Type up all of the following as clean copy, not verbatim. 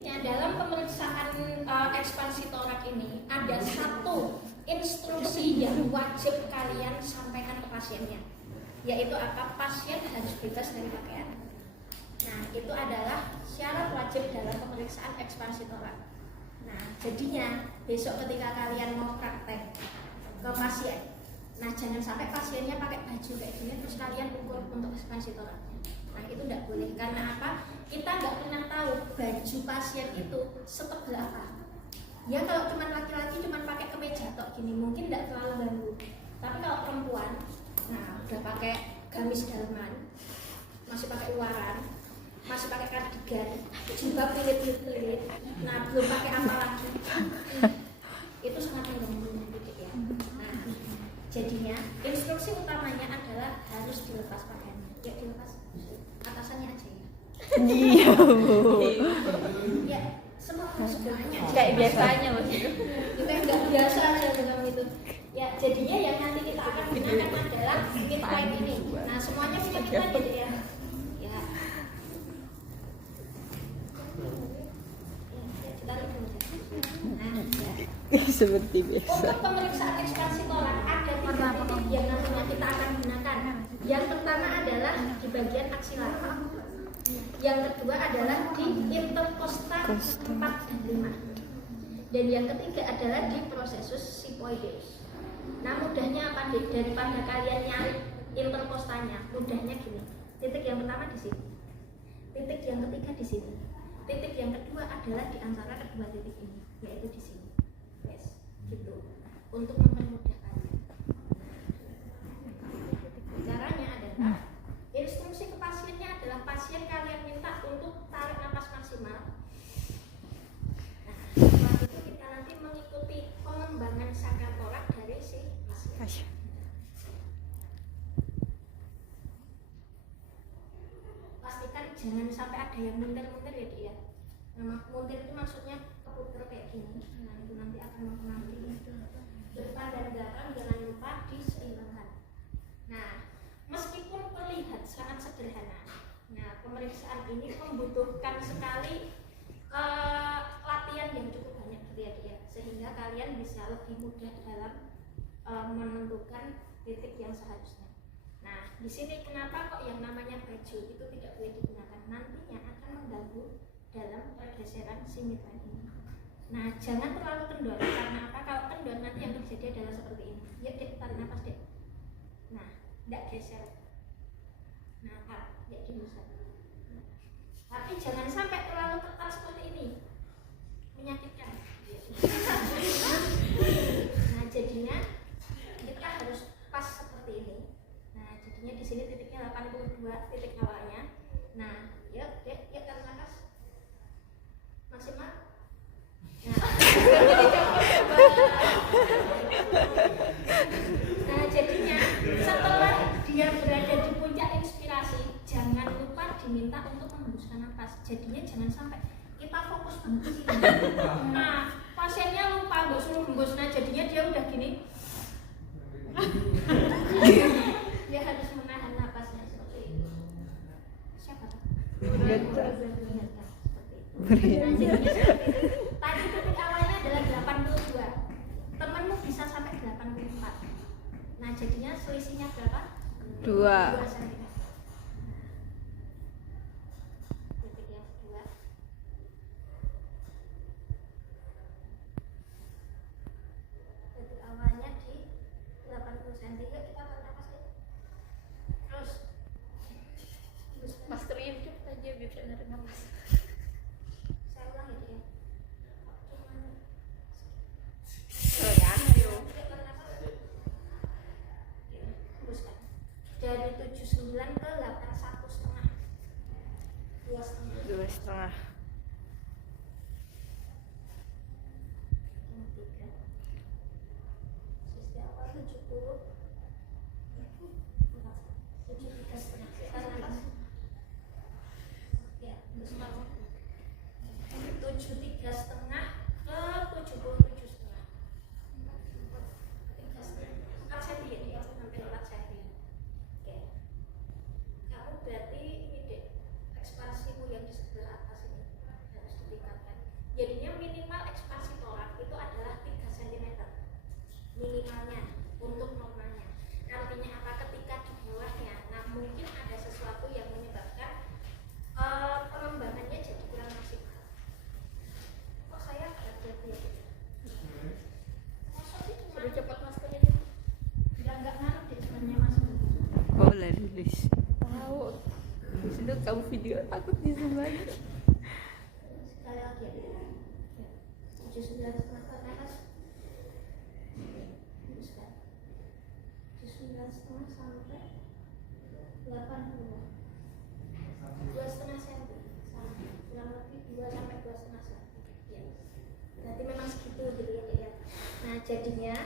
Dalam pemeriksaan ekspansi torak ini ada satu instruksi yang wajib kalian sampaikan ke pasiennya, yaitu apa? Pasien harus bebas dari pakaian. Nah, itu adalah syarat wajib dalam pemeriksaan ekspansi torak. Nah, jadinya besok ketika kalian mau praktek ke pasien, nah jangan sampai pasiennya pakai baju kayak gini terus kalian ukur untuk ekspansi toraknya. Nah, itu tidak boleh. Karena apa? Kita nggak pernah tahu baju pasien itu setebal apa. Ya kalau cuma laki-laki cuma pakai kemeja tok gini mungkin tidak terlalu ganggu. Tapi kalau perempuan, nah udah pakai gamis dalaman, masih pakai luaran, masih pakai kardigan, jubah pilit-pilit, nah belum pakai apa lagi, itu sangat mengganggu sedikit ya. Nah, jadinya instruksi utamanya adalah harus dilepas pakaiannya. Ya dilepas atasannya aja ya. Iya Bu. Ya semuanya Kayak biasanya loh. Kita nggak biasa aja dengan itu. Ya jadinya yang nanti kita akan gunakan adalah midline ini. Nah semuanya punya midline gitu ya. Ya. Ditarik dulu. Nah, ya. Seperti biasa. Untuk pemeriksaan ekspansi torak ada titik yang nantinya kita akan gunakan. Yang pertama adalah di bagian aksilar. Yang kedua adalah di intercostal 4 dan 5. Dan yang ketiga adalah di processus sigmoideus. Nah mudahnya apa daripada kalian nyari intercostalnya, mudahnya gini. Titik yang pertama di sini. Titik yang ketiga di sini. Titik yang kedua adalah di antara kedua titik ini, yaitu di sini. Yes, gitu. Untuk mempermudah kalian. Caranya adalah instruksi ke pasiennya adalah pasien kalian minta untuk tarik napas maksimal. Nah, setelah itu kita nanti mengikuti pengembangan sangkar torak dari si pasien. Pastikan jangan sampai ada yang muntir-muntir ya dia. Nah, muntir itu maksudnya keputar kayak gini. Nah, itu nanti akan mempengaruhi depan dan belakang, jangan lupa diseimbangkan. Nah, meskipun terlihat sangat sederhana, nah pemeriksaan ini membutuhkan sekali latihan yang cukup banyak gitu ya dia, sehingga kalian bisa lebih mudah dalam menentukan titik yang seharusnya. Nah, di sini kenapa kok yang namanya baju itu tidak boleh digunakan? Nantinya akan mengganggu dalam pergeseran si midline ini. Nah, jangan terlalu kendor, karena apa? Kalau kendor nanti yang terjadi adalah seperti ini. Ya, dek, tarik nafas dek. Nah, tidak geser. Nah, ya diusap. Tapi jangan sampai terlalu ketat seperti ini, menyakitkan. Nah, jadinya kita harus pas seperti ini. Nah, jadinya di sini titiknya 82 titik awalnya. Nah, yuk, dek, yuk tarik nafas. Maksimal. Nah, jadinya setelah dia berada di puncak inspirasi, jangan lupa diminta untuk menghembuskan nafas. Jadinya jangan sampai kita fokus banget di sini. Nah, pasiennya lupa nggak suruh hembus. Nah, jadinya dia udah gini. Dia harus menahan nafasnya seperti itu. Siapa? Nah, jadinya seperti itu. Tadi titik awalnya adalah 82. Temanmu bisa sampai 84. Nah, jadinya selisihnya berapa? 2 cm. Titik yang kedua. Titik awalnya di 80 cm. Yuk kita tarik nafas ya. Terus. Maskernya hidup aja biar bisa narik nafas. Saya ulang ya, Dek. Hembuskan. Dari 79 Tahu. Sudah kamu video takut di semuanya. Sekali lagi ya. 79 setengah ke atas. 79 setengah sampai 80. 2,5 cm. Kurang lebih 2 sampai 2,5 cm. Ya. Berarti memang segitu gitu ya. Nah, jadinya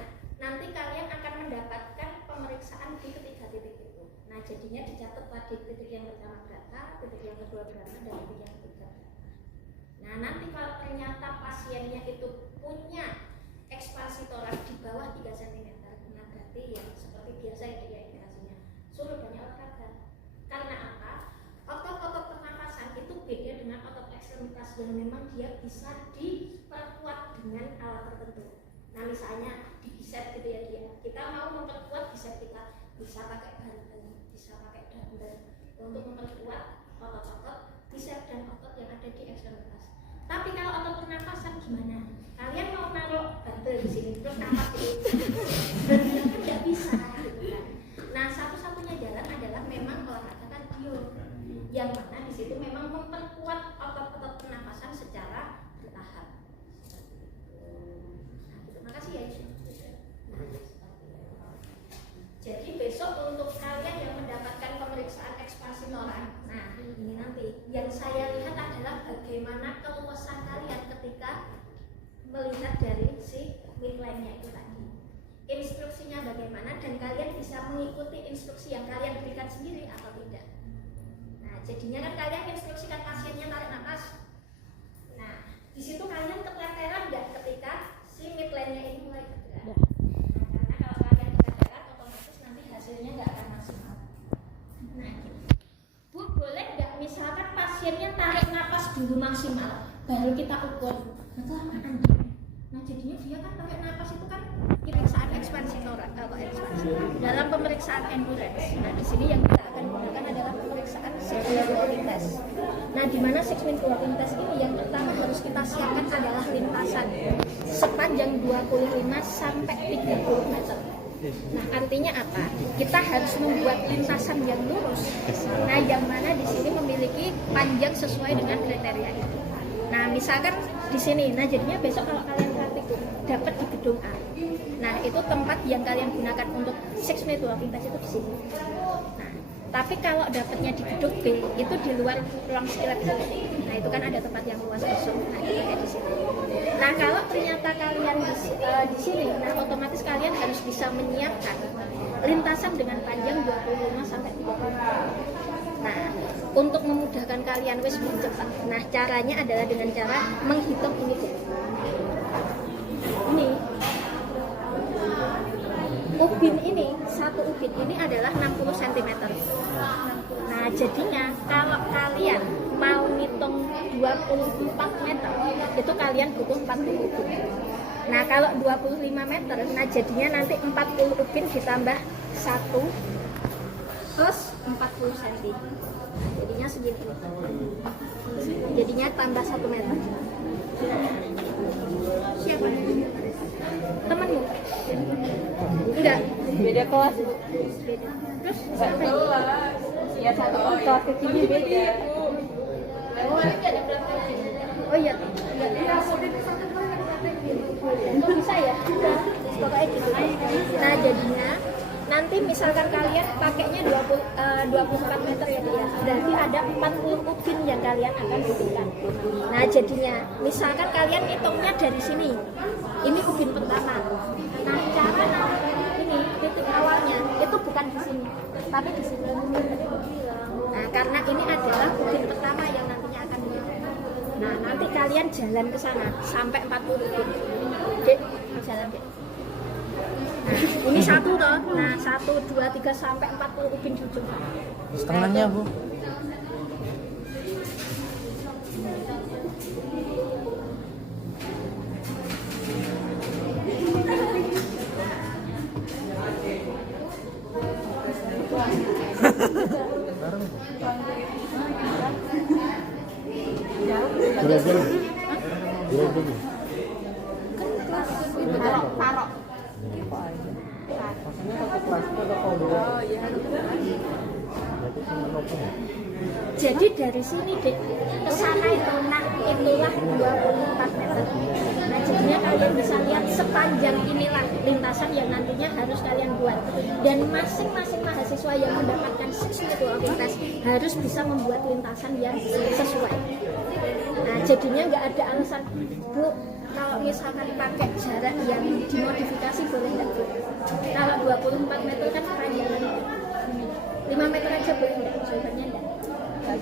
nanti kalian akan mendapatkan pemeriksaan di ketiga titik itu. Nah, jadinya dicatat tadi titik yang pertama berapa, titik yang kedua berapa, dan titik yang ketiga berapa. Nah, nanti kalau ternyata pasiennya itu punya ekspansi torak di bawah 3 cm, nah berarti ya seperti biasa ya dia indikasinya suruh banyak olahraga. Karena apa? Otot-otot pernapasan itu beda dengan otot ekstremitas yang memang dia bisa diperkuat dengan alat tertentu. Nah, misalnya di bicep gitu ya dia. Kita mau memperkuat bicep kita, bisa pakai bantal, bisa pakai dumbbell untuk memperkuat otot-otot bicep dan otot yang ada di ekstremitas. Tapi kalau otot pernapasan gimana? Kalian mau naruh bantal di sini terus napas gitu, berarti kan nggak bisa gitu kan. Nah, satu-satunya jalan adalah memang olahraga kardio, yang mana di situ memang memperkuat otot-otot pernapasan secara bertahap. Makasih ya. Jadi besok untuk kalian yang mendapatkan pemeriksaan ekspansi torak, nah ini nanti yang saya lihat adalah bagaimana keluasan kalian ketika melihat dari si midline-nya itu tadi. Instruksinya bagaimana dan kalian bisa mengikuti instruksi yang kalian berikan sendiri atau tidak. Nah, jadinya kan kalian instruksikan pasiennya tarik nafas. Nah, di situ kalian keteteran nggak ketika si midline-nya ini mulai bergerak. Nah, karena kalau kalian keteteran, otomatis nanti hasilnya nggak akan maksimal. Nah, Bu, boleh nggak misalkan pasiennya tarik napas dulu maksimal, baru kita ukur kelamaan. Nah, jadinya dia kan tarik napas itu kan pemeriksaan ekspansi torak atau ekspansi dalam pemeriksaan endurance. Nah, di sini yang kita akan gunakan adalah pemeriksaan 6-minute walking test. Nah, di mana 6-minute walking test ini yang pertama harus kita siapkan adalah lintasan sepanjang 25 sampai 30 meter. Nah, artinya apa? Kita harus membuat lintasan yang lurus. Nah, yang mana di sini memiliki panjang sesuai dengan kriteria itu. Nah, misalkan di sini, nah jadinya besok kalau kalian praktikum dapat di gedung A. Nah, itu tempat yang kalian gunakan untuk 6-minute walking test itu di sini. Nah, tapi kalau dapatnya di gedung B itu di luar ruang skillet ini. Nah, itu kan ada tempat yang luas kosong. Nah, itu kayak di sini. Nah, kalau ternyata kalian di sini, nah otomatis kalian harus bisa menyiapkan lintasan dengan panjang 25 sampai 30 meter. Nah, untuk memudahkan kalian wis cepat. Nah, caranya adalah dengan cara menghitung ini. Ini ubin ini, satu ubin ini adalah 60 cm. Nah, jadinya kalau kalian mau ngitung 24 meter, itu kalian butuh 40 ubin. Nah, kalau 25 meter, nah jadinya nanti 40 ubin ditambah 1 plus 40 cm. Jadinya segini. Jadinya tambah 1 meter. Siapa? Temanmu? Enggak. Beda kelas. Beda. Terus Sampai ya satu kelas kecilnya beda. oh iya. Kok bisa ya? Pokoknya gitu. Nah, jadinya nanti misalkan kalian pakainya 24 meter ya dia, berarti ada 40 ubin yang kalian akan butuhkan. Nah, jadinya misalkan kalian hitungnya dari sini, ini ubin pertama. Nah, cara ini titik awalnya itu bukan di sini, tapi di sini. Nah, karena ini adalah ubin pertama yang nantinya akan dihitung. Nah, nanti kalian jalan ke sana sampai 40 ubin. Dek, jalan dek. Nah, ini satu toh. Nah, 1, 2, 3 sampai 40 ubin di ujung. Setengahnya, Bu. Tarok. Maksudnya satu kelas itu ada kalau dua. Oh iya. Jadi dari sini deh ke sana itu, nah itulah 24 meter. Nah jadinya kalian bisa lihat sepanjang inilah lintasan yang nantinya harus kalian buat. Dan masing-masing mahasiswa yang mendapatkan 6 meter walking test harus bisa membuat lintasan yang sesuai. Nah jadinya nggak ada alasan, Bu, kalau misalkan pakai jarak yang dimodifikasi boleh nggak, Bu? Kalau 24 meter kan kepanjangannya 5 meter aja boleh nggak? Jawabannya enggak. Nah,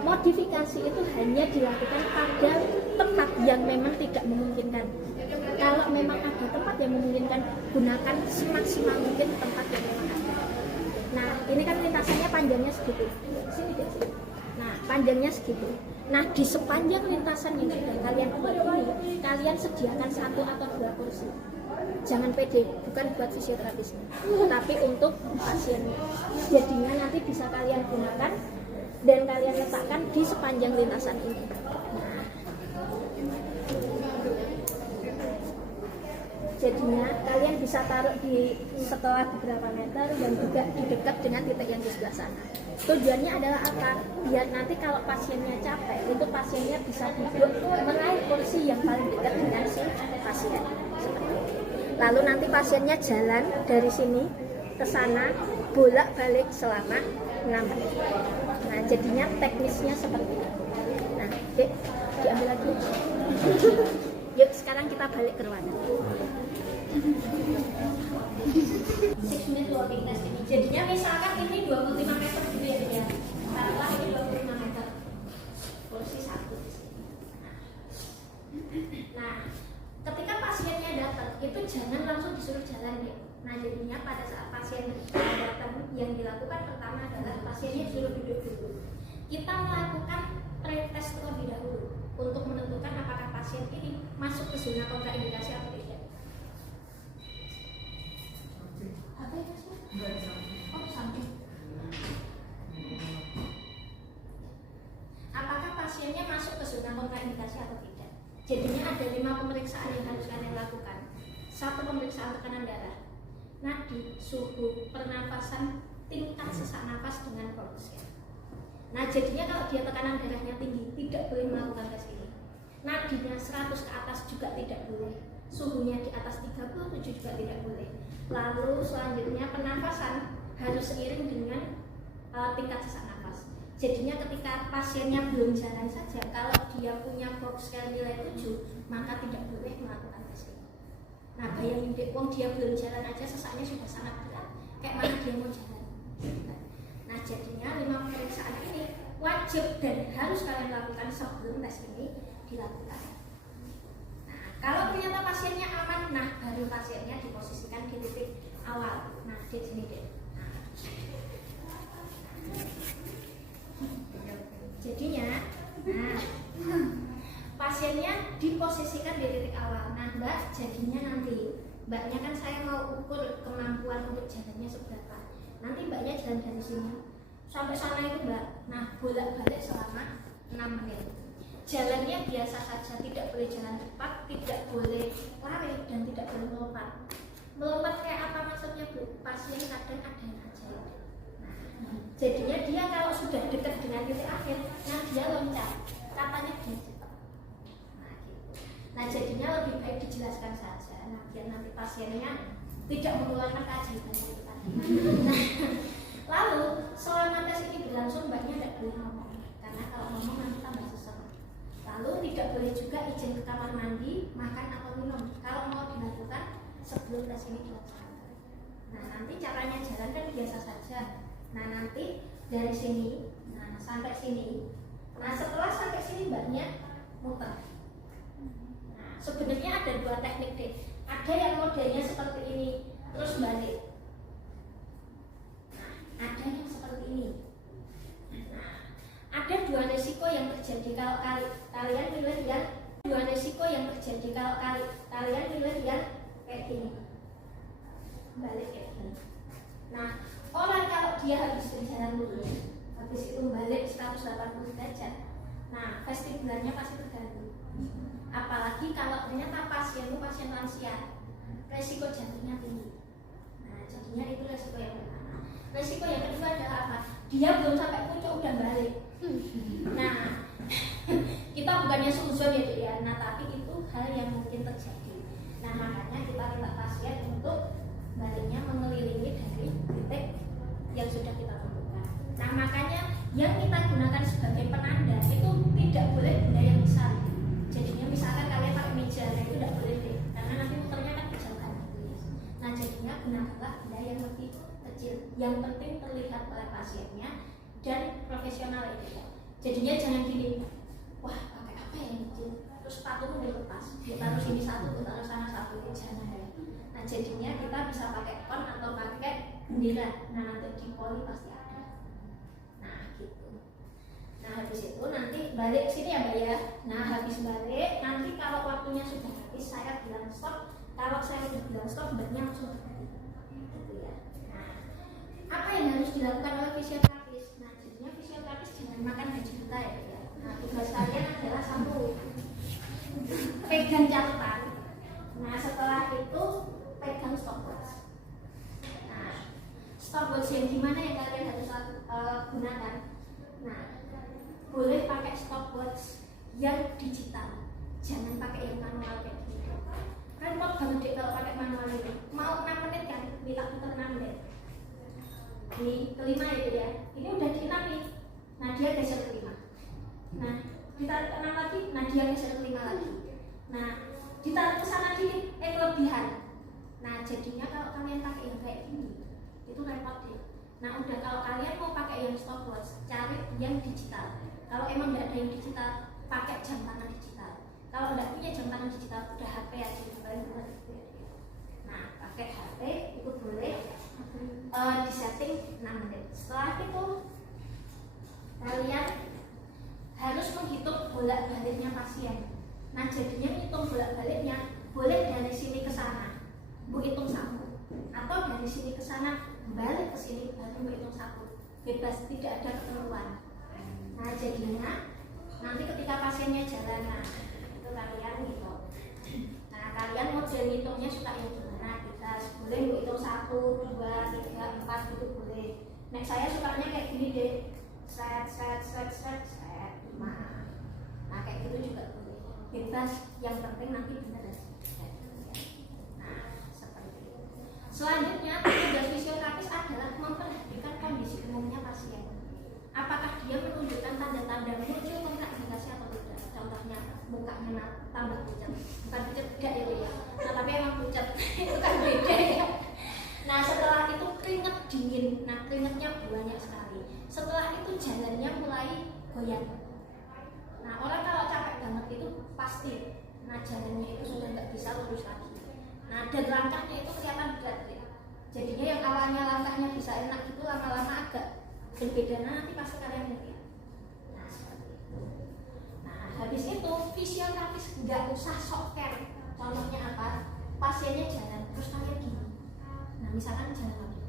modifikasi itu hanya dilakukan pada tempat yang memang tidak memungkinkan. Kalau memang ada tempat yang memungkinkan, gunakan semaksimal mungkin tempat yang memang ada. Nah, ini kan lintasannya panjangnya segitu. Sini deh, sini. Nah, panjangnya segitu. Nah, di sepanjang lintasan yang sudah kalian buat ini, kalian sediakan 1 atau 2 kursi. Jangan pede, bukan buat fisioterapisnya, tapi untuk pasiennya. Jadinya nanti bisa kalian gunakan dan kalian letakkan di sepanjang lintasan ini. Jadinya kalian bisa taruh di setelah beberapa meter dan juga di dekat dengan titik yang di sebelah sana. Tujuannya adalah apa? Biar nanti kalau pasiennya capek, itu pasiennya bisa duduk meraih kursi yang paling dekat dengan si pasien. Seperti itu. Lalu nanti pasiennya jalan dari sini ke sana bolak-balik selama 6 menit. Nah, jadinya teknisnya seperti itu. Nah, Dek, diambil lagi. Yuk, sekarang kita balik ke ruangan. 6 minute walking test ini. Jadinya misalkan ini 25 meter gitu ya, Dek ya. Taruhlah ini 25 meter. Kursi 1 di sini. Nah, ketika pasiennya datang, itu jangan langsung disuruh jalan ya. Nah jadinya pada saat pasien datang, yang dilakukan pertama adalah pasiennya disuruh duduk dulu. Kita melakukan pretest terlebih dahulu untuk menentukan apakah pasien ini masuk ke zona kontraindikasi atau tidak. Apa ya Mas? Oh samping. Apakah pasiennya masuk ke zona kontraindikasi atau tidak? Jadinya ada 5 pemeriksaan yang harus kalian lakukan. 1 pemeriksaan tekanan darah, nadi, suhu, pernafasan, tingkat sesak nafas dengan pulsa. Nah jadinya kalau dia tekanan darahnya tinggi, tidak boleh melakukan tes ini. Nadinya 100 ke atas juga tidak boleh. Suhunya di atas 37 juga tidak boleh. Lalu selanjutnya pernafasan harus seiring dengan tingkat sesak nafas. Jadinya ketika pasiennya belum jalan saja, kalau dia punya box scale nilai 7, maka tidak boleh melakukan tes ini. Nah bayangin deh, dia belum jalan aja sesaknya sudah sangat berat, kayak mana dia mau jalan. Nah jadinya 5 pemeriksaan ini wajib dan harus kalian lakukan sebelum tes ini dilakukan. Nah kalau ternyata pasiennya aman, nah baru pasiennya diposisikan di titik awal. Nah di sini deh. Jadinya, nah pasiennya diposisikan di titik awal. Nah Mbak, jadinya nanti Mbaknya kan saya mau ukur kemampuan untuk jalannya seberapa. Nanti Mbaknya jalan dari sini sampai sana itu Mbak. Nah bolak-balik selama 6 menit. Jalannya biasa saja, tidak boleh jalan cepat, tidak boleh lari dan tidak boleh melompat. Melompat kayak apa maksudnya Bu? Pasien kadang ada yang ajaib. Jadinya dia kalau sudah dekat dengan titik akhir, nah dia loncat, katanya dia cepat. Nah, gitu. Nah jadinya lebih baik dijelaskan saja, nah biar nanti pasiennya tidak mengeluarkan keajaiban itu tadi. Nah, lalu selama tes ini berlangsung Mbaknya tidak boleh ngomong, karena kalau ngomong nanti tambah sesek. Lalu tidak boleh juga izin ke kamar mandi, makan atau minum kalau mau dilakukan sebelum tes ini dilaksanakan. Nah nanti caranya jalan kan biasa saja. Nah nanti dari sini, nah sampai sini. Nah setelah sampai sini Mbaknya muter. Nah sebenarnya ada 2 teknik deh. Ada yang modelnya seperti ini, terus balik. Nah ada yang seperti ini. Nah ada 2 resiko yang terjadi kalau kalian pilih yang 2 resiko yang terjadi kalau kalian pilih yang kayak gini, balik kayak gini. Nah orang kalau dia habis berjalan lurus, habis itu balik 180 derajat, nah vestibularnya pasti terganggu. Apalagi kalau ternyata pasien itu pasien lansia, resiko jantungnya tinggi. Nah jadinya itu resiko yang pertama. Resiko yang kedua adalah apa? dia belum sampai pucuk udah balik. Nah, kita bukannya suzon ya Dek ya, nah tapi itu hal yang mungkin terjadi. Nah makanya kita minta pasien untuk baliknya mengelilingi dari titik yang sudah kita tentukan. Nah makanya yang kita gunakan sebagai penanda itu tidak boleh benda yang besar. Jadinya misalkan kalian pakai meja, nah itu tidak boleh deh, karena nanti muternya kan kejauhan. Nah jadinya gunakanlah benda yang lebih kecil, yang penting terlihat oleh pasiennya dan profesional itu. Jadinya jangan gini, wah pakai apa yang kecil, terus sepatumu dilepas, ditaruh sini satu, taruh sana satu, jangan ya. Nah jadinya kita bisa pakai kon atau pakai bendera. Nah nanti di poli pasti ada. Nah gitu. Nah habis itu nanti balik ke sini ya Mbak ya. Nah habis balik nanti kalau waktunya sudah habis saya bilang stop. Kalau saya sudah bilang stop, Mbaknya langsung berhenti. Gitu ya. Nah apa yang harus dilakukan oleh fisioterapis? Nah jadinya fisioterapis jangan makan gaji kita ya. Nah tugas kalian adalah satu, pegang catatan. Nah setelah itu pegang stopwatch. Nah stopwatch yang gimana yang kalian harus gunakan? Nah boleh pakai stopwatch yang digital, jangan pakai yang manual kayak gitu. Repot banget deh kalau pakai manual itu. Mau 6 menit kan, minta putar 6 menit. Ini kelima itu ya, ini udah di 6 nih. Nah dia geser kelima. Nah ditarik ke 6 lagi, nah dia geser kelima lagi. Nah ditarik ke sana dikit, kelebihan. Nah jadinya kalau kalian pakai yang kayak gini, itu repot deh. Nah udah kalau kalian mau pakai yang stopwatch, cari yang digital. Kalau emang nggak ada yang digital, pakai jam tangan digital. Kalau nggak punya jam tangan digital, udah HP aja yang paling benar. Nah pakai HP itu boleh di setting 6 menit. Setelah itu kalian harus menghitung bolak-baliknya pasien. Nah jadinya hitung bolak-baliknya boleh dari sini ke sana, Bu hitung 1, atau dari sini ke sana balik ke sini baru Bu hitung 1. Bebas, tidak ada ketentuan. Nah jadinya nanti ketika pasiennya jalan, nah itu kalian gitu. Nah kalian model hitungnya suka yang gimana? Bebas, boleh Bu hitung 1, 2, 3, 4 gitu boleh. Nek saya sukanya kayak gini deh, set 5. Nah kayak gitu juga boleh. Bebas, yang penting nanti benar. Nah seperti itu. Selanjutnya tugas fisioterapis adalah memperhatikan kondisi umumnya pasien. Apakah dia menunjukkan tanda-tanda muncul kontraindikasi atau tidak? Contohnya mukanya tambah pucat, bukan pucat tidak itu ya. Nah tapi emang pucat itu kan beda ya. Nah setelah itu keringat dingin, nah keringatnya banyak sekali. Setelah itu jalannya mulai goyang. Nah orang kalau capek banget itu pasti, nah jalannya itu sudah nggak bisa lurus lagi. Nah dan langkahnya itu kelihatan berat ya. Jadinya yang awalnya langkahnya bisa enak itu lama-lama agak berbeda. Nah nanti pasti kalian lihat. Nah seperti itu. Nah habis itu fisioterapis nggak usah sok care. Contohnya apa? Pasiennya jalan terus kalian gini. Nah misalkan jalan lagi,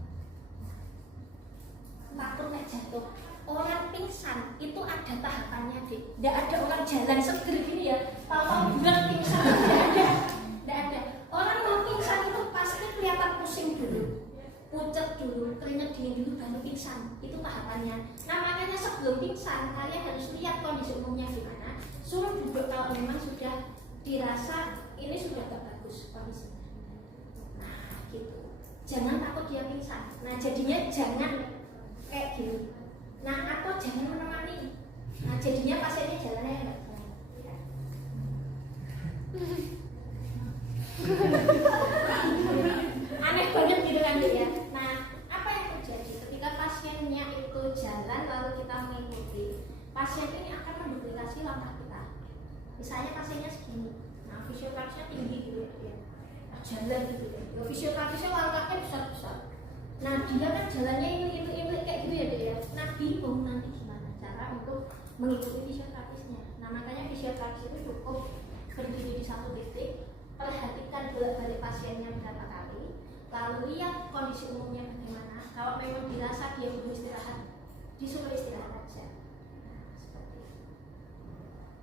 takut naik jatuh. Orang pingsan itu ada tahapannya deh. Tidak ada orang jalan seger gini ya, tahu-tahu berat pingsan. Tidak ada. Orang mau pingsan itu pasti kelihatan pusing dulu, pucat dulu, keringat dingin dulu, baru pingsan. Itu tahapannya. Nah makanya sebelum pingsan kalian harus lihat kondisi umumnya gimana. Suruh duduk kalau memang sudah dirasa ini sudah gak bagus kondisinya. Nah gitu. Jangan takut dia pingsan. Nah jadinya jangan kayak gini. Nah atau jangan menemani. Nah jadinya pasiennya jalannya enggak jalan. Aneh banget gitu kan ya. Nah apa yang terjadi ketika pasiennya itu jalan lalu kita mengikuti, pasien ini akan menduplikasi langkah kita. Misalnya pasiennya segini, nah fisioterapisnya tinggi gitu ya, nah, jalan gitu ya. Fisioterapisnya langkahnya besar-besar. Nah dia kan jalannya ini kayak gitu ya deh ya. Nah bingung nanti gimana cara untuk mengikuti fisioterapisnya. Nah makanya fisioterapis itu cukup berdiri di satu titik, perhatikan bolak-balik pasiennya berapa kali, lalu lihat kondisi umumnya bagaimana. Kalau memang dirasa dia butuh istirahat, disuruh istirahat aja. Nah seperti itu.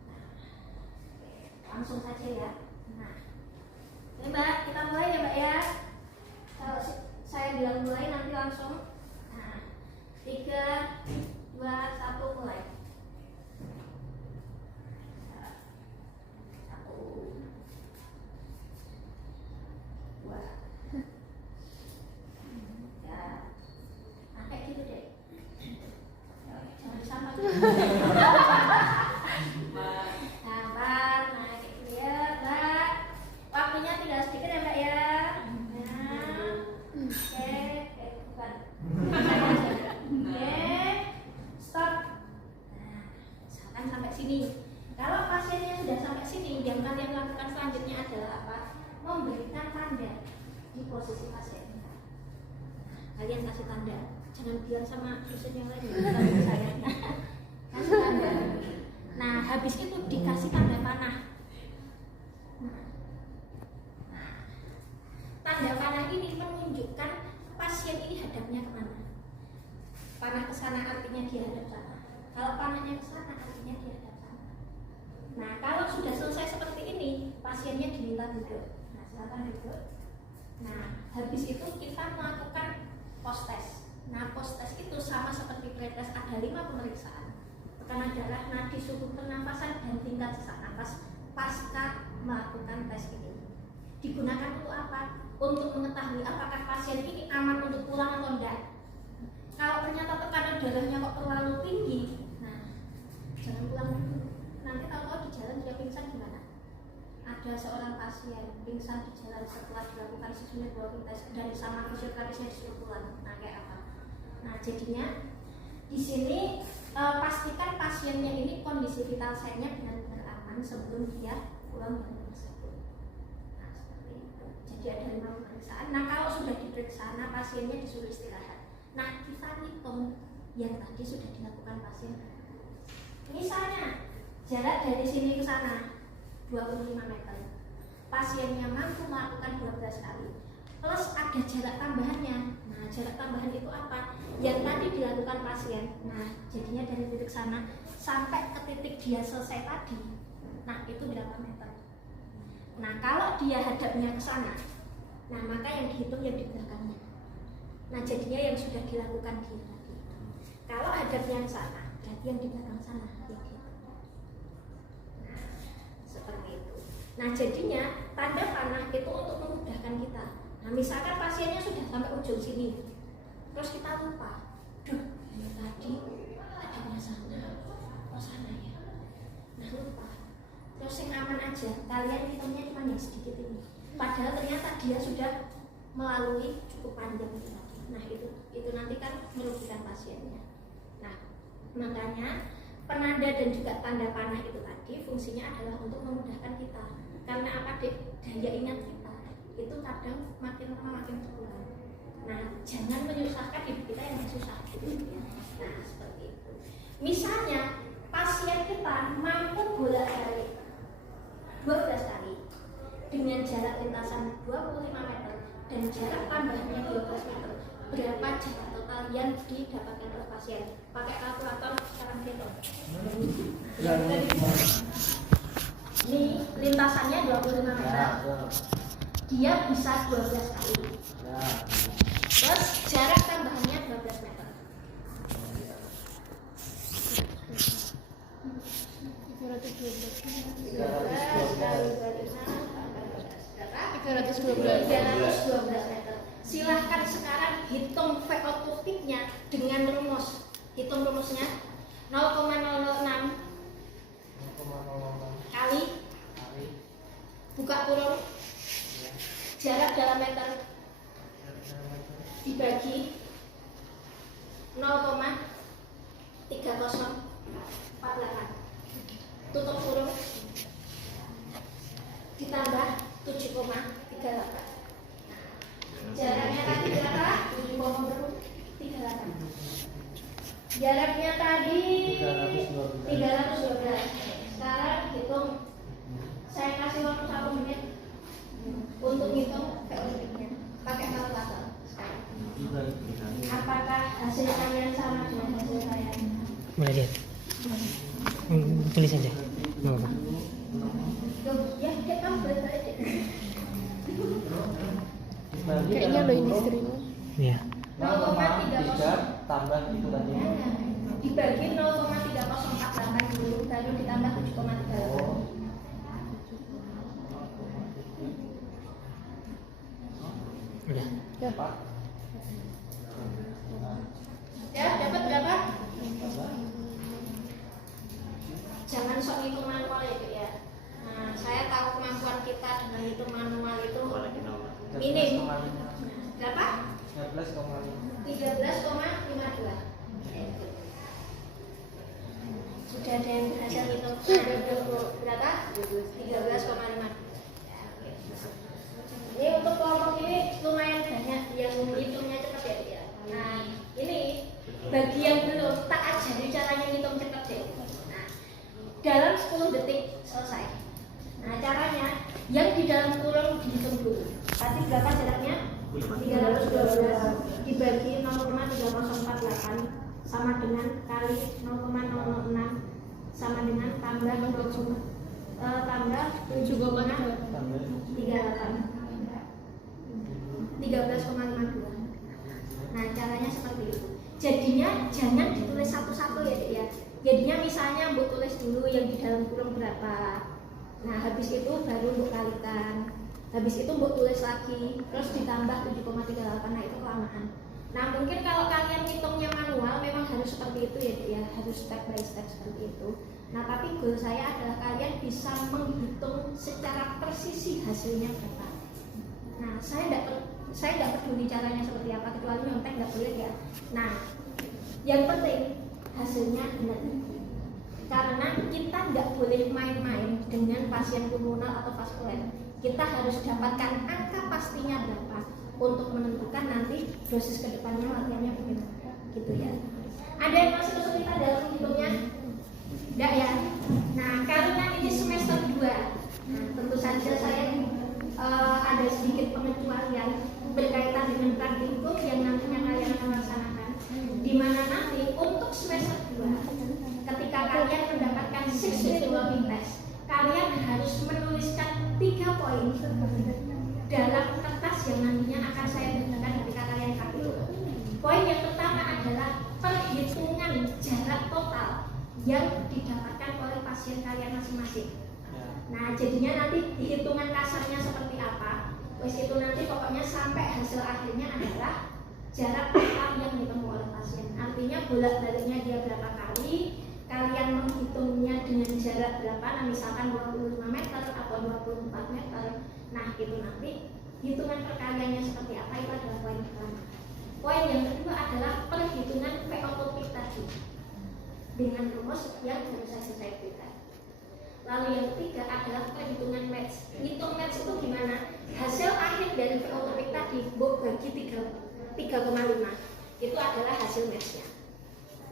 Nah, langsung saja ya. Nah ini Mbak, kita mulai ya Mbak ya. Kalau saya bilang mulai nanti langsung. Nah, 3, 2, 1, mulai. 1, 2, ya, nah kayak gitu deh. Jangan sama. Sabar, nah kayak gitu ya, Mbak. Waktunya tinggal sedikit ya, Mbak ya. Nah, oke, bukan. Oke, stop. Nah, misalkan sampai sini. Kalau pasiennya sudah sampai sini, yang kalian lakukan selanjutnya adalah apa? Memberikan tanda di posisi pasien. Nah, kalian kasih tanda. Jangan bilang sama dosen yang lain, ya, saya. Kasih tanda. Nah, habis itu dikasih tanda panah. Tanda panah ini menunjukkan pasien ini hadapnya kemana. Panah ke sana artinya dia hadap sana. Kalau panahnya ke sana artinya dia hadap sana. Nah, kalau sudah selesai seperti ini, pasiennya diminta duduk. Nah, silakan duduk. Nah, habis itu kita melakukan post test. Nah, post test itu sama seperti pretest, ada 5 pemeriksaan. Tekanan darah, nadi, suhu pernafasan, dan tingkat sesak napas pasca melakukan tes ini. Digunakan untuk apa? Untuk mengetahui apakah pasien ini aman untuk pulang atau tidak. Kalau ternyata tekanan darahnya kok terlalu tinggi, nah jangan pulang dulu. Nanti kalau di jalan dia pingsan gimana? Ada seorang pasien pingsan di jalan setelah dilakukan 6 menit walking test dan sama fisioterapisnya disuruh pulang. Nah kayak apa? Nah jadinya di sini pastikan pasiennya ini kondisi vital sign-nya benar-benar aman sebelum dia pulang dari rumah sakit. Nah seperti itu. Jadi ada 5 pemeriksaan. Nah kalau sudah diperiksa, nah pasiennya disuruh istirahat. Nah kita hitung yang tadi sudah dilakukan pasien. Misalnya jarak dari sini ke sana 25 meter. Pasiennya mampu melakukan 12 kali. Plus ada jarak tambahannya. Nah jarak tambahan itu apa? Yang tadi dilakukan pasien. Nah jadinya dari titik sana sampai ke titik dia selesai tadi. Nah itu berapa meter? Nah kalau dia hadapnya ke sana, nah maka yang dihitung yang di belakangnya. Nah jadinya yang sudah dilakukan dia tadi. Kalau hadapnya ke sana, berarti yang di belakang sana yang dihitung. Nah seperti itu. Nah jadinya tanda panah itu untuk memudahkan kita. Nah misalkan pasiennya sudah sampai ujung sini, terus kita lupa, duh ini tadi hadapnya sana, oh sana ya. Nah lupa. Terus yang aman aja, kalian hitungnya cuma yang sedikit ini. Padahal ternyata dia sudah melalui cukup panjang itu tadi. Nah itu nanti kan merugikan pasiennya. Nah makanya penanda dan juga tanda panah itu tadi fungsinya adalah untuk memudahkan kita. Karena apa deh? Daya ingat kita itu kadang makin lama makin berkurang. Nah jangan menyusahkan hidup kita yang susah gitu ya. Nah seperti itu. Misalnya pasien kita mampu bolak-balik 12 kali dengan jarak lintasan 25 meter dan jarak tambahnya 12 meter. Berapa jarak total yang didapatkan oleh pasien? Pakai kalkulator sekarang hitung. Ini lintasannya 25 meter. Dia bisa 12 kali. Terus jarak tambahannya 12 meter. 312 meter. Silahkan sekarang hitung V outputnya dengan rumus. Hitung rumusnya 0,006 kali buka kurung jarak dalam meter dibagi 0,3048 tutup kurung ditambah 7,38. Jaraknya tadi berapa? 7,38. Jaraknya tadi 312. Sekarang hitung. Saya kasih waktu 1 menit untuk hitung VO2-nya. Pakai kalkulator. Apakah hasil kalian sama dengan hasil saya? Boleh lihat. Tulis aja. Nggak apa-apa. Ya, kamu boleh balik deh. Kayaknya lo ini stream. Iya. 0,30. tambah itu tadi Udah. Ya, dapat berapa? Jangan sok hitung manual ya, Dek, ya. Nah, saya tahu kemampuan kita dengan hitung manual itu minim. Berapa? 13,52. Sudah ada yang berhasil hitung? Berapa? 13,52. Ini untuk kelompok ini lumayan banyak yang hitungnya cepat ya, Dek, ya. Nah, ini bagi yang belum tak ajari caranya ngitung cepat deh. Nah, dalam 10 detik selesai. Nah, caranya yang di dalam kurung dihitung dulu. Tadi berapa jaraknya? 312 dibagi 0,3048 sama dengan kali 0,006 sama dengan tambah 7,38 13,52. Nah, caranya seperti itu. Jadinya jangan ditulis satu-satu ya, Dek, ya. Jadinya misalnya Mbok tulis dulu yang di dalam kurung berapa. Nah, habis itu baru Mbok kalikan. Habis itu Mbok tulis lagi, terus ditambah 7,38. Nah, itu kelamaan. Nah, mungkin kalau kalian hitungnya manual memang harus seperti itu ya, Dek, ya. Harus step by step seperti itu. Nah, tapi goal saya adalah kalian bisa menghitung secara presisi hasilnya berapa. Nah, saya nggak peduli caranya seperti apa, kecuali nyontek nggak boleh ya. Nah, yang penting hasilnya benar. Karena kita nggak boleh main-main dengan pasien pulmoner atau vaskuler. Kita harus dapatkan angka pastinya berapa untuk menentukan nanti dosis kedepannya latihannya bagaimana, gitu ya. Ada yang masih kesulitan dalam menghitungnya? Enggak ya? Nah, karena ini semester 2, nah, tentu saja saya ada sedikit pengecualian berkaitan dengan praktikum yang nantinya kalian akan laksanakan, di mana nanti untuk semester 2 ketika kalian mendapatkan 6-minute walking test, kalian harus menuliskan 3 poin dalam kertas yang nantinya akan saya bacakan ketika kalian praktikum. Poin yang pertama adalah perhitungan jarak total yang didapatkan oleh pasien kalian masing-masing. Nah, jadinya nanti hitungan kasarnya seperti apa? Wes itu nanti pokoknya sampai hasil akhirnya adalah jarak total yang ditemui oleh pasien. Artinya bolak-baliknya dia berapa kali, kalian menghitungnya dengan jarak berapa, nah misalkan 25 meter atau 24 meter. Nah, itu nanti hitungan perkaliannya seperti apa, itu adalah poin pertama. Poin yang kedua adalah perhitungan VO2 tadi dengan rumus yang baru saja saya berikan. Lalu yang ketiga adalah perhitungan match. Hitung match itu gimana? Hasil akhir dari VO2 tadi bagi 3,5 itu adalah hasil matchnya.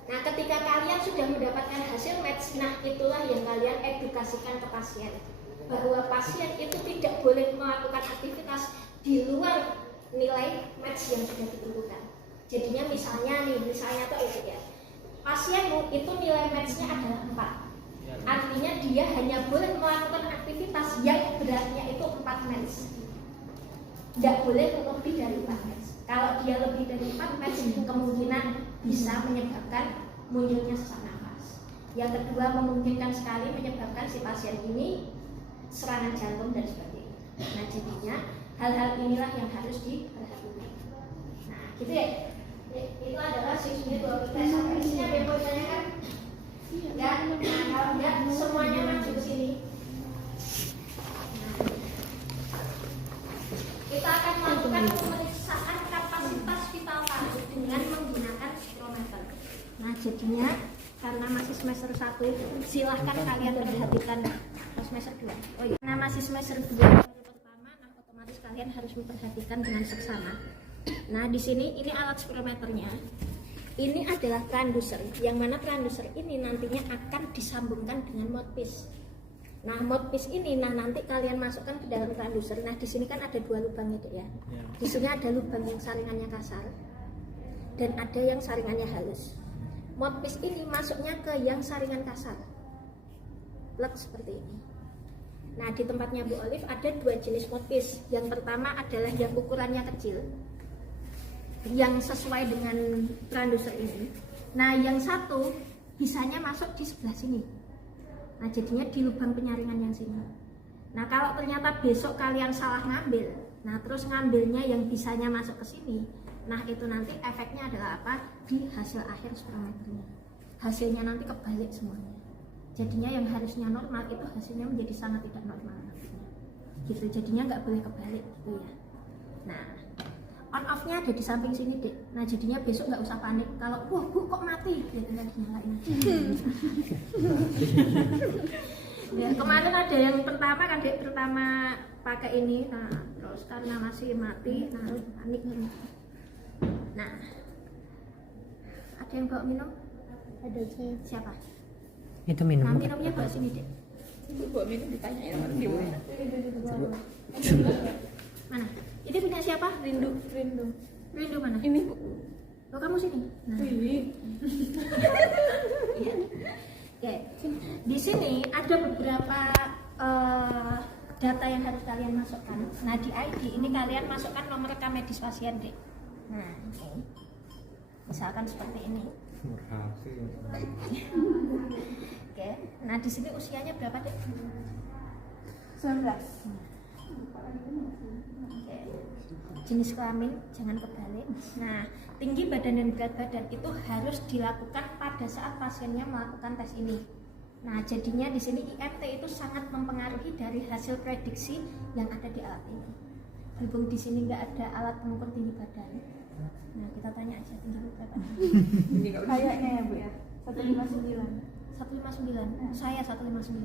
Nah, ketika kalian sudah mendapatkan hasil match, nah itulah yang kalian edukasikan ke pasien, bahwa pasien itu tidak boleh melakukan aktivitas di luar nilai match yang sudah ditentukan. Jadinya misalnya tuh itu ya, pasienmu itu nilai matchnya adalah 4. Artinya dia hanya boleh melakukan aktivitas yang beratnya itu 4 match. Tidak boleh lebih dari 4 match. Kalau dia lebih dari 4 match, kemungkinan bisa menyebabkan munculnya sesak nafas. Yang kedua, memungkinkan sekali menyebabkan si pasien ini serangan jantung dan sebagainya. Nah, jadinya hal-hal inilah yang harus diperhatikan. Nah, gitu ya. Itu adalah 6-minute walking test. Sampai di sini ada yang mau ditanyakan? Enggak? Nah, kalau enggak, semuanya maju ke sini. Nah, kita akan melakukan pemeriksaan kapasitas vital paru dengan menggunakan spirometer. Nah, jadinya karena masih semester 1, silahkan kalian perhatikan semester 2. Oh iya, karena masih semester 2 baru pertama, nah otomatis kalian harus memperhatikan dengan seksama. Nah, di sini ini alat spirometernya. Ini adalah transducer, yang mana transducer ini nantinya akan disambungkan dengan mouthpiece. Nah, mouthpiece ini, nanti kalian masukkan ke dalam transducer. Nah, di sini kan ada 2 lubang itu ya. Di sini ada lubang yang saringannya kasar dan ada yang saringannya halus. Mouthpiece ini masuknya ke yang saringan kasar, plug seperti ini. Nah, di tempatnya Bu Olive ada 2 jenis mouthpiece. Yang pertama adalah yang ukurannya kecil, yang sesuai dengan transducer ini. Nah, yang satu bisanya masuk di sebelah sini. Nah, jadinya di lubang penyaringan yang sini. Nah, kalau ternyata besok kalian salah ngambil, Nah, terus ngambilnya yang bisanya masuk ke sini. Nah, itu nanti efeknya adalah apa? Di hasil akhir spirometrinya. Hasilnya nanti kebalik semuanya. Jadinya yang harusnya normal itu hasilnya menjadi sangat tidak normal nantinya. Gitu, jadinya nggak boleh kebalik gitu ya. Nah, on off-nya ada di samping sini, Dek. Nah, jadinya besok nggak usah panik kalau wah Bu kok mati, gitu kan dinyalain aja. Ya, kemarin ada yang pertama kan, Dek, pertama pakai ini. Nah, terus karena masih mati, nah panik. Nah, ada yang bawa minum? Ada saya. Siapa? Itu minum. Nah, minumnya bawa sini, Dek. Ibu bawa minum ditanyain orang di mana. Mana? Ini punya siapa? Rindu. Rindu mana? Ini Bu. Oh, kamu sini. Nah. Iya. Oke. Di sini ada beberapa data yang harus kalian masukkan. Nah, di ID ini kalian masukkan nomor rekam medis pasien, Dek. Nah, oke. Misalkan seperti ini. Oke. Nah, di sini usianya berapa, Dek? 19. Oke. Jenis kelamin jangan kebalik. Nah, tinggi badan dan berat badan itu harus dilakukan pada saat pasiennya melakukan tes ini. Nah, jadinya di sini IMT itu sangat mempengaruhi dari hasil prediksi yang ada di alat ini. Berhubung di sini nggak ada alat pengukur tinggi badan. Nah, kita tanya aja tinggi berapa. Kayaknya ya Bu ya. 159. 159. Saya 159.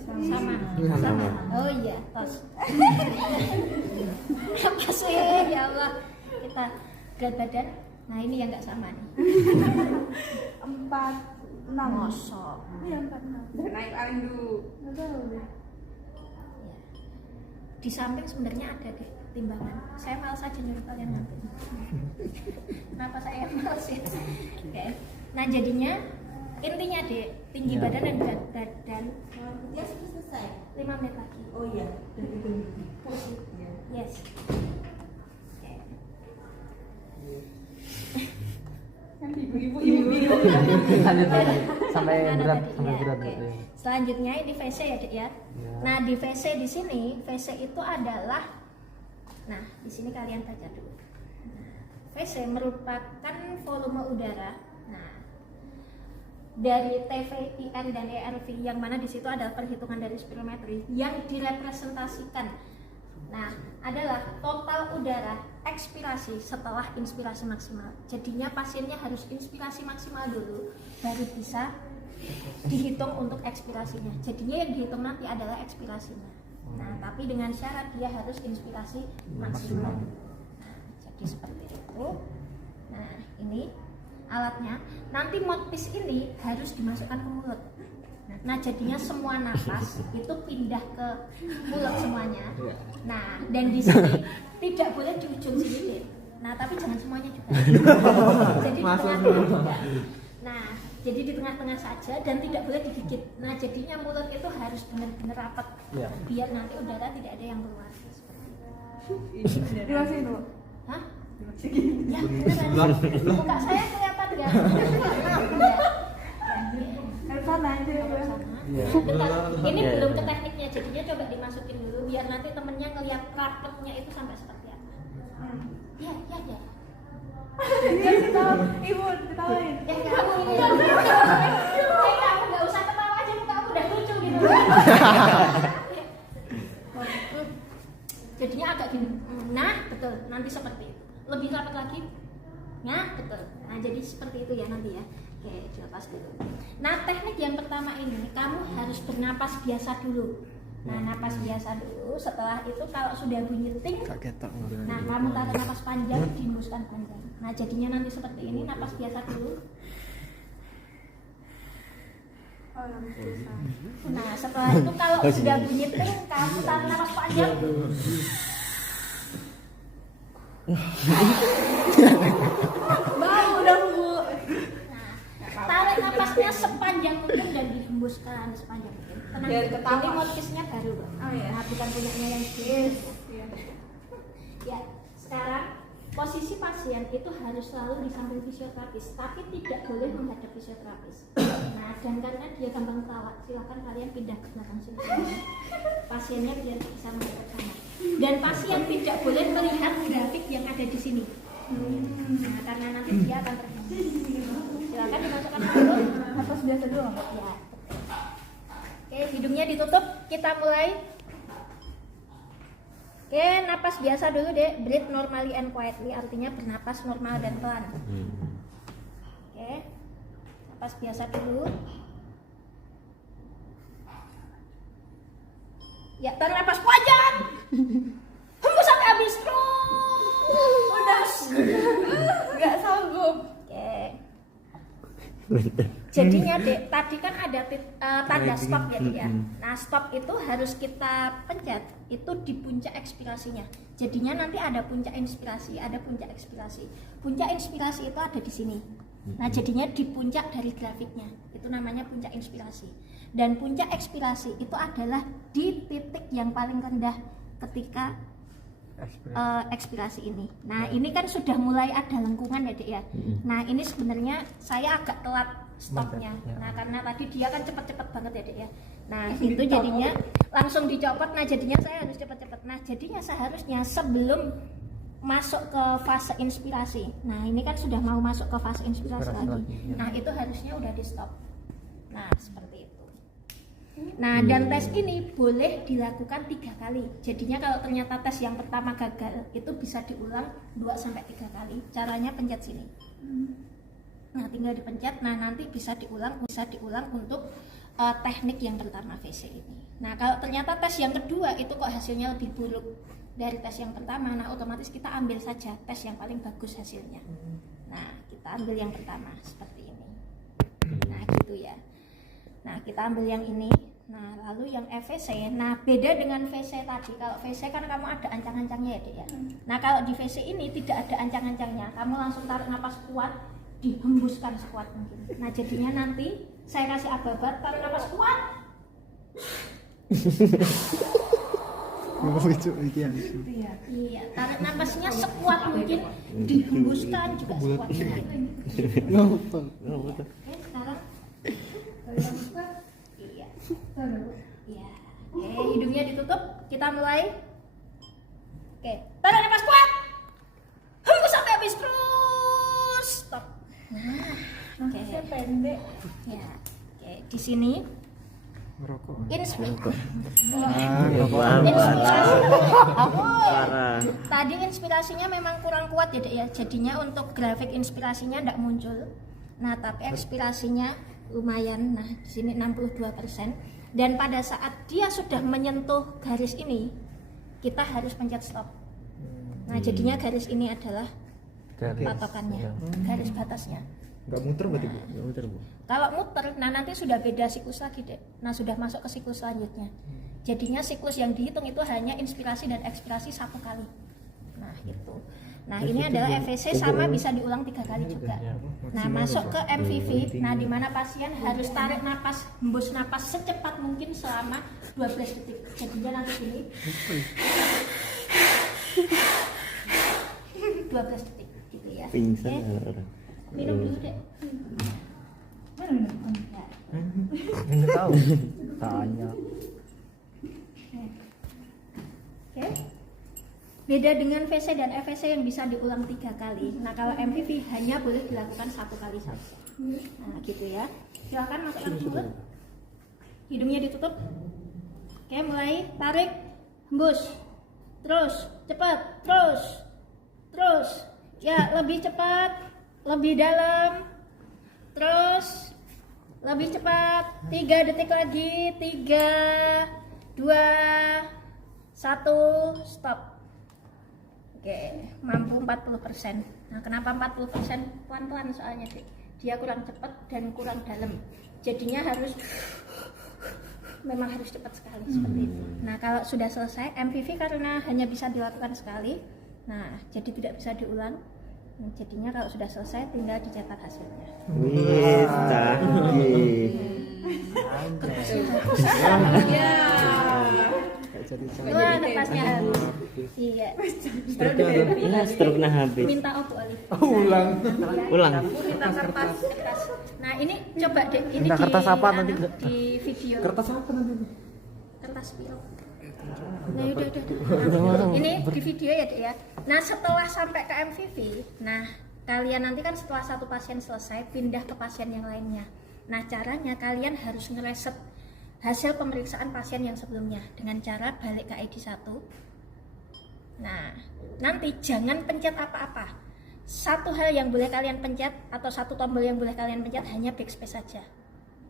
Sama. Sama. Oh iya, tos. Apa sih ya Allah. Kita berat badan. Nah, ini yang nggak sama nih. 46. Mosok. Iya 46. Udah naik paling dulu. Enggak tahu deh. Ya. Di samping sebenarnya ada deh timbangan. Saya malas aja nyuruh kalian ngambil. Kenapa saya malas ya? Oke. Nah, jadinya intinya deh tinggi badan dan berat badan. Ya sudah selesai. 5 menit lagi. Oh iya. Yes. Oke. Ibu-ibu. Lanjut lagi. Sampai Mana berat, tadi? sampai Ya, berat. oke. Ya. Selanjutnya ini VC ya, Dek ya. Ya. Nah, di VC di sini, VC itu adalah, nah di sini kalian baca dulu. Nah, VC merupakan volume udara. Nah, dari TVIN dan ERV yang mana di situ adalah perhitungan dari spirometri yang direpresentasikan. Nah, adalah total udara ekspirasi setelah inspirasi maksimal. Jadinya pasiennya harus inspirasi maksimal dulu, baru bisa dihitung untuk ekspirasinya. Jadinya yang dihitung nanti adalah ekspirasinya. Nah, tapi dengan syarat dia harus inspirasi maksimal. Nah, jadi seperti itu. Nah, ini alatnya. Nanti mouthpiece ini harus dimasukkan ke mulut. Nah, jadinya semua napas itu pindah ke mulut semuanya. Nah, dan di sini tidak boleh di ujung sini, Dek. Nah, tapi jangan semuanya juga. Jadi di tengah-tengah juga. Nah, jadi di tengah-tengah saja dan tidak boleh digigit. Nah, jadinya mulut itu harus benar-benar rapat. Ya. Biar nanti udara tidak ada yang keluar. Seperti itu. Dimasukin dulu. Hah? Ya, beneran. Muka saya kelihatan nggak? Ya. Ke sana aja ya Bu. Iya. Bentar, ini Iya, belum iya. ke tekniknya, jadinya coba dimasukin dulu biar nanti temennya ngeliat rapetnya itu sampai seperti apa. Ya. Dia ketawa. Ibu ketawain. Ya kamu ini. Kamu nggak usah ketawa aja, kamu udah lucu gitu. Jadinya agak gini. Nah, betul. Nanti seperti itu. Lebih rapat lagi. Nah, betul. Nah, jadi seperti itu ya nanti ya. Oke, dilepas dulu. Nah, teknik yang pertama ini kamu harus bernapas biasa dulu. Nah, napas biasa dulu. Setelah itu kalau sudah bunyi ting, nah kamu tarik napas panjang, dihembuskan panjang. Nah, jadinya nanti seperti ini, napas biasa dulu. Oh, yang susah. Nah, setelah itu kalau sudah bunyi ting, kamu tarik napas panjang. Bau udah Bu. Nah, tarik napasnya sepanjang mungkin dan dihembuskan sepanjang mungkin. Tenang, Biar ketawa. ini mouthpiece-nya baru, Bang. Oh, iya. Nah, bukan punyanya yang Yes. sebelumnya. Iya. Ya, sekarang posisi pasien itu harus selalu di samping fisioterapis, tapi tidak boleh menghadap fisioterapis. Nah, dan karena dia gampang ketawa, silakan kalian pindah ke belakang sini. Pasiennya biar bisa menghadap sana. Dan pasien tidak boleh melihat grafik yang ada di sini. Nah, karena nanti dia akan terganggu. Silakan dimasukkan dulu. Nafas biasa dulu. Ya. Oke, hidungnya ditutup. Kita mulai. Oke, napas biasa dulu deh. Breathe normally and quietly, artinya bernapas normal dan pelan. Oke, napas biasa dulu. Ya, tarik napas panjang. Hembus sampai habis terus. Udah. Nggak sanggup. Oke. Jadinya dek, tadi kan ada tanda stop ya dek ya. Nah stop itu harus kita pencet itu di puncak ekspirasinya. Jadinya nanti ada puncak inspirasi, ada puncak ekspirasi. Puncak inspirasi itu ada di sini. Nah jadinya di puncak dari grafiknya itu namanya puncak inspirasi. Dan puncak ekspirasi itu adalah di titik yang paling rendah ketika ekspirasi ini. Nah ini kan sudah mulai ada lengkungan ya dek ya. Nah ini sebenarnya saya agak telat stopnya. Nah karena tadi dia kan cepet-cepet banget ya dek ya. Nah itu jadinya langsung dicopot. Nah jadinya saya harus cepet-cepet. Nah jadinya seharusnya sebelum masuk ke fase inspirasi. Nah ini kan sudah mau masuk ke fase inspirasi lagi. Nah itu harusnya udah di stop. Nah seperti itu. Nah dan tes ini boleh dilakukan 3 kali. Jadinya kalau ternyata tes yang pertama gagal itu bisa diulang 2-3 kali. Caranya pencet sini. Nah tinggal dipencet. Nah nanti bisa diulang untuk teknik yang pertama VC ini. Nah kalau ternyata tes yang kedua itu kok hasilnya lebih buruk dari tes yang pertama, nah otomatis kita ambil saja tes yang paling bagus hasilnya. Nah kita ambil yang pertama seperti ini. Nah gitu ya. Nah kita ambil yang ini. Nah lalu yang FVC. Nah beda dengan VC tadi. Kalau VC kan kamu ada ancang-ancangnya ya dek ya. Nah kalau di VC ini tidak ada ancang-ancangnya. Kamu langsung tarik napas kuat, dihembuskan sekuat mungkin. Nah jadinya nanti saya kasih aba-aba, tarik napas kuat. Iya, tarik napasnya sekuat mungkin, dihembuskan juga sekuat mungkin. Oke, sekarang iya. Iya. Oke, hidungnya ditutup. Kita mulai. Oke, tarik napas kuat. Hembus sampai habis terus. Stop. Nah, oke. Pendek. Ya. Oke, di sini inspirasi. Tadi inspirasinya memang kurang kuat ya dek ya. Jadinya untuk grafik inspirasinya tidak muncul. Nah tapi ekspirasinya lumayan. Nah di sini 62%. Dan pada saat dia sudah menyentuh garis ini, kita harus pencet stop. Nah jadinya garis ini adalah patokannya, garis batasnya. Nggak muter berarti Bu? Nggak muter Bu. Kalau muter, nah nanti sudah beda siklus lagi dek. Nah sudah masuk ke siklus selanjutnya. Jadinya siklus yang dihitung itu hanya inspirasi dan ekspirasi 1 kali. Nah gitu. Nah ini adalah FVC sama bisa diulang 3 kali juga. Nah masuk ke MVV. Nah di mana pasien harus tarik napas, hembus napas secepat mungkin selama 12 detik. Jadinya nanti ini 12 detik gitu ya. Pingsan Oke. Minum dulu dek. Mana minum? Ya. Nggak tahu. Tanya. Oke. Beda dengan VC dan FVC yang bisa diulang 3 kali. Nah kalau MVV hanya boleh dilakukan 1 kali saja. Nah gitu ya. Silakan masukkan mulut. Hidungnya ditutup. Oke, mulai tarik, hembus. Terus, cepat, terus. Ya, lebih cepat. Lebih dalam, terus lebih cepat, 3 detik lagi, 3, 2, 1, stop. Oke, mampu 40%. Nah kenapa 40%? Pelan-pelan soalnya dia kurang cepat dan kurang dalam, jadinya memang harus cepat sekali seperti itu. Nah kalau sudah selesai MVV karena hanya bisa dilakukan sekali, nah jadi tidak bisa diulang. Jadinya kalau sudah selesai tinggal dicetak hasilnya. Wih, canggih. Wah, napasnya habis. Iya. Struknya habis. Minta opo Alif. Ulang. Minta kertas. Nah, ini coba deh ini Minta kertas apa nanti? di video. Kertas apa nanti? Kertas biru. Nah, udah. Ini di video ya, Dek ya. Nah, setelah sampai ke MVV, nah kalian nanti kan setelah satu pasien selesai pindah ke pasien yang lainnya. Nah, caranya kalian harus ngereset hasil pemeriksaan pasien yang sebelumnya dengan cara balik ke ID 1. Nah, nanti jangan pencet apa-apa. Satu hal yang boleh kalian pencet atau satu tombol yang boleh kalian pencet hanya backspace saja.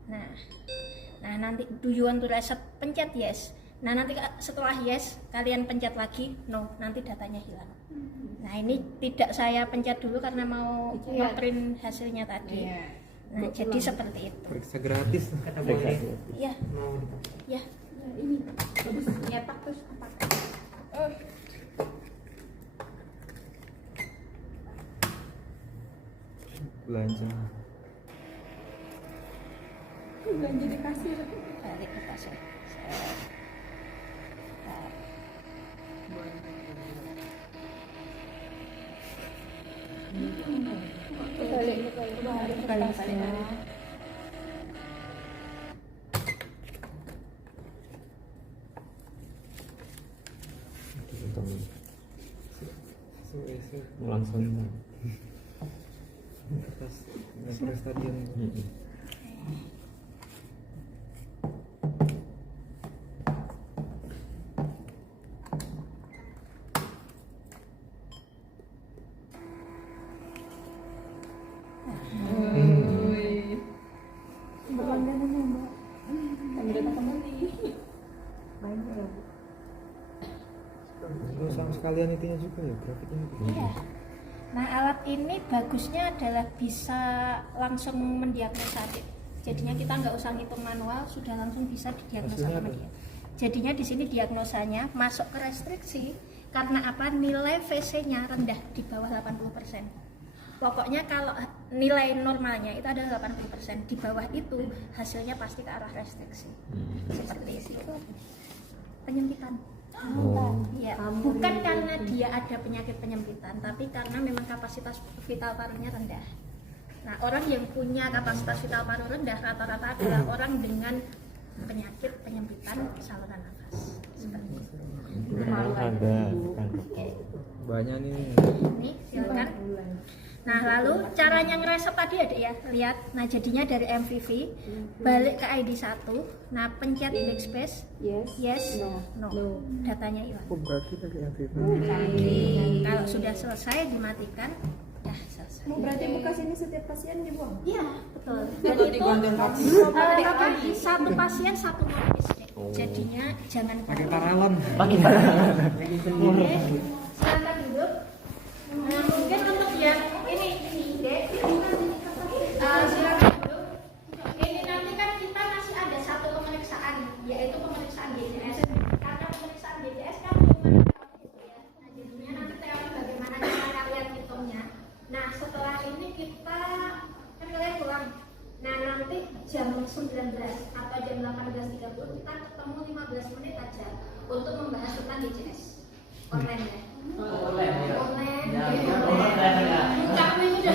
Nah, nanti do you want to reset, pencet yes. Nah, nanti setelah yes kalian pencet lagi no, nanti datanya hilang. Nah, ini tidak saya pencet dulu karena mau nge-print hasilnya tadi. Nah, jadi seperti itu. Periksa gratis. Iya. Ya. Ini terus nyetak terus apa? Belanja. Belanja di kasir. Balik ke pasien. Langsung. Atas Metro Stadion. Berlangganannya Mbak. Langganan kembali. Banyak ya Bu. Terus sama sekalian itunya juga ya, grafiknya itu. Iya. Nah, alat ini bagusnya adalah bisa langsung mendiagnosa. Jadinya kita nggak usah ngitung manual, sudah langsung bisa didiagnosa Hasilnya sama apa? dia. Jadinya di sini diagnosanya masuk ke restriksi karena apa? Nilai VC-nya rendah di bawah 80%. Pokoknya kalau nilai normalnya itu adalah 80%, di bawah itu hasilnya pasti ke arah restriksi. Seperti itu. Penyempitan. Ya, bukan karena dia ada penyakit penyempitan, tapi karena memang kapasitas vital parunya rendah. Nah, orang yang punya kapasitas vital paru rendah rata-rata adalah orang dengan penyakit penyempitan saluran nafas. Seperti itu. Banyak nih. Ini silakan. Nah, lalu caranya ngereset tadi ya, Dek ya. Lihat. Nah, jadinya dari MVV balik ke ID 1. Nah, pencet backspace. Yes. No. Datanya hilang. Oh, berarti dari MVV. Kalau sudah selesai dimatikan, ya selesai. Mau berarti buka sini setiap pasien dibuang? Iya, betul. Dan itu satu pasien satu notis, Dek. Jadinya jangan Pakai paralon. Pakai paralon. Oke, silakan duduk. Nah, mungkin untuk yang ini Dek, silakan duduk. Ini nanti kan kita masih ada satu pemeriksaan, yaitu pemeriksaan DJS. Karena pemeriksaan DJS kan cuma gitu ya. Nah, jadinya nanti teori bagaimana cara kalian hitungnya. Nah, setelah ini kita kan kalian pulang. Nah, nanti jam 19 atau jam 18.30 kita ketemu 15 menit aja untuk membahas tentang DJS online ya. Online. Bukan ini udah.